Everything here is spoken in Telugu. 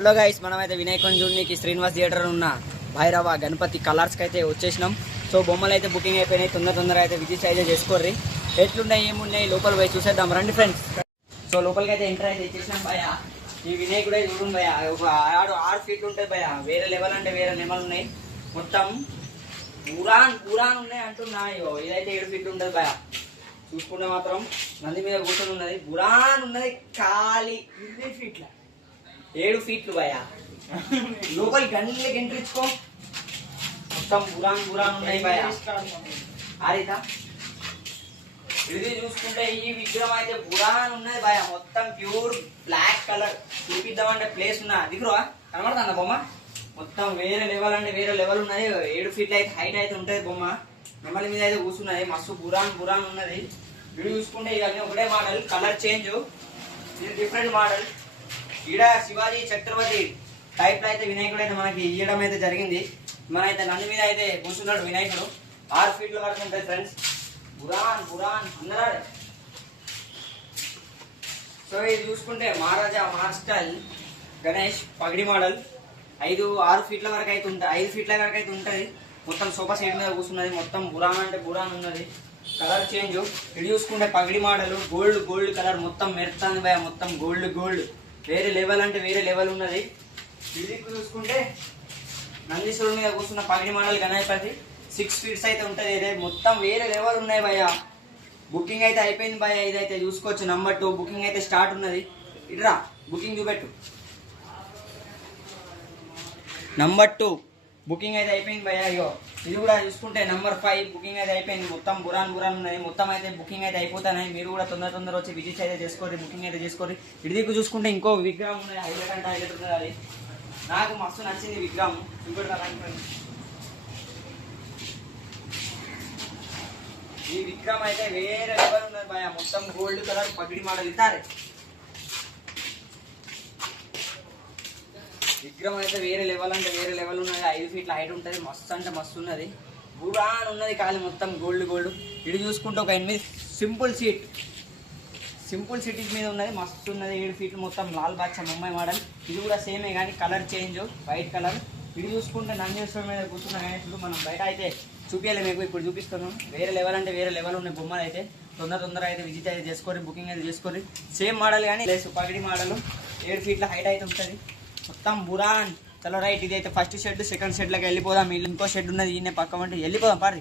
హలో గైస్, మనమైతే వినాయకుని చూడడానికి శ్రీనివాస్ థియేటర్ ఉన్న భైరవ గణపతి కలర్స్కి అయితే వచ్చేసినాం. సో బొమ్మలు అయితే బుకింగ్ అయిపోయినాయి. తొందర అయితే విజిట్ అయితే చేసుకోర్రి. ఎట్లున్నాయి ఏమున్నాయి లోపల పోయి చూసేద్దాం రండి ఫ్రెండ్స్. సో లోపలికి అయితే ఎంటర్ అయితే ఇచ్చేసినాం భయ. ఈ వినాయకుడు అయితే చూడండి భయ, ఒక 6 ఫీట్లు ఉంటుంది భయ. వేరే లెవెల్ అంటే వేరే లెవెల్ ఉన్నాయి. మొత్తం బురాన్ ఉన్నాయి అంటున్నా. ఇదైతే 7 ఫీట్లు ఉంటుంది భయ. చూసుకుంటే మాత్రం నంది మీద కూర్చొని ఉన్నది. బురాన్ ఉన్నది ఖాళీ 20 ఫీట్ల 7 ఫీట్లు భయ. లోపలి గంటలకి ఎంట్రీ ఇచ్చుకో. మొత్తం బురాన్ ఉన్నాయి భయ. ఆరిత ఇది చూసుకుంటే ఈ విగ్రహం అయితే బురాన్ ఉన్నది భయ. మొత్తం ప్యూర్ బ్లాక్ కలర్. చూపిద్దామంటే ప్లేస్ ఉన్నా దిగురా కనబడుతుందా బొమ్మ? మొత్తం వేరే లెవెల్ అంటే వేరే లెవెల్ ఉన్నది. 7 ఫీట్లు అయితే హైట్ అయితే ఉంటుంది బొమ్మ. నెమ్మలి మీద అయితే కూర్చున్నది. మస్తు బురాన్ ఉన్నది. వీడు చూసుకుంటే ఇవన్నీ ఒకటే మోడల్, కలర్ చేంజ్. ఇది డిఫరెంట్ మోడల్. ఈడ శివాజీ ఛత్రపతి టైప్ లో అయితే వినాయకుడు అయితే మనకి ఇవ్వడం అయితే జరిగింది. మన అయితే నంది మీద అయితే కూర్చున్నాడు వినాయకుడు. 6 ఫీట్ల వరకు ఉంటుంది ఫ్రెండ్స్. బురాన్ అందరాడే. సో ఇది చూసుకుంటే మహారాజా స్టైల్ గణేష్ పగడి మోడల్. 6 ఫీట్ల వరకు అయితే ఉంటుంది. 5 ఫీట్ల వరకు అయితే ఉంటుంది. మొత్తం సోఫా సెట్ మీద కూర్చున్నది. మొత్తం బురాన్ అంటే బురాన్ ఉన్నది. Colour change. ఇది చూసుకుంటే పగడి మోడల్. గోల్డ్ కలర్ మొత్తం మెరుస్తుంది భయ. మొత్తం గోల్డ్ వేరే లెవెల్ అంటే వేరే లెవెల్ ఉన్నది. ఇది చూసుకుంటే నందీశ్వరుడి మీద కూర్చున్న పగడి మోడల్ గణపతి 6 ఫీట్స్ అయితే ఉంటుంది. ఇదే మొత్తం వేరే లెవెల్ ఉన్నాయి భయ. బుకింగ్ అయితే అయిపోయింది భయ. ఇదైతే చూసుకోవచ్చు. నంబర్ 2 బుకింగ్ అయితే స్టార్ట్ ఉన్నది. ఇట్రా బుకింగ్ చూపెట్టు. నంబర్ 2 బుకింగ్ అయితే అయిపోయింది భయ. ఇగో ఇది కూడా చూసుకుంటే నంబర్ 5 బుకింగ్ అయితే అయిపోయింది. మొత్తం బురాన్ ఉన్నది. మొత్తం అయితే బుకింగ్ అయితే అయిపోతున్నాయి. మీరు కూడా తొందర వచ్చి విజిట్ అయితే చేసుకోండి, బుకింగ్ అయితే చేసుకోండి. ఇటు దిక్కు చూసుకుంటే ఇంకో విగ్రహం ఉన్నది. హైలైట్ అంటే హైలైట్ ఉన్నది. అది నాకు మస్తు నచ్చింది విగ్రహం. ఈ విగ్రహం అయితే వేరే లెవెల్ ఉన్నది భయ. మొత్తం గోల్డ్ కలర్ పగిడి మోడల్ ఇస్తారే. విగ్రహం అయితే వేరే లెవెల్ అంటే వేరే లెవెల్ ఉన్నది. 5 ఫీట్ల హైట్ ఉంటుంది. మస్తు అంటే మస్తు ఉన్నది. బురాన్ ఉన్నది ఖాళీ మొత్తం గోల్డ్. ఇది చూసుకుంటే ఒక 8 సింపుల్ సీట్ మీద ఉన్నది. మస్తు ఉన్నది. 7 ఫీట్లు మొత్తం లాల్ బాద్షా ముంబై మోడల్. ఇది కూడా సేమే కానీ కలర్ చేంజ్, వైట్ కలర్. ఇది చూసుకుంటే నందీశ్వరం మీద కూర్చున్న గణేశుడు. మనం బయట అయితే చూపించాలి మీకు, ఇప్పుడు చూపిస్తున్నాం. వేరే లెవెల్ అంటే వేరే లెవెల్ ఉన్నాయి బొమ్మలు అయితే. తొందర అయితే విజిట్ అయితే చేసుకోండి, బుకింగ్ అయితే చేసుకోండి. సేమ్ మోడల్ కానీ లేదు పగిడి మోడల్. 7 ఫీట్ల హైట్ అయితే ఉంటుంది. మొత్తం బురాన్. చలో రైట్. ఇది అయితే ఫస్ట్ షెడ్. సెకండ్ షెడ్లోకి వెళ్ళిపోదాం. ఇంకో షెడ్ ఉన్నది ఈయన పక్క వంటి వెళ్ళిపోదాం పారి.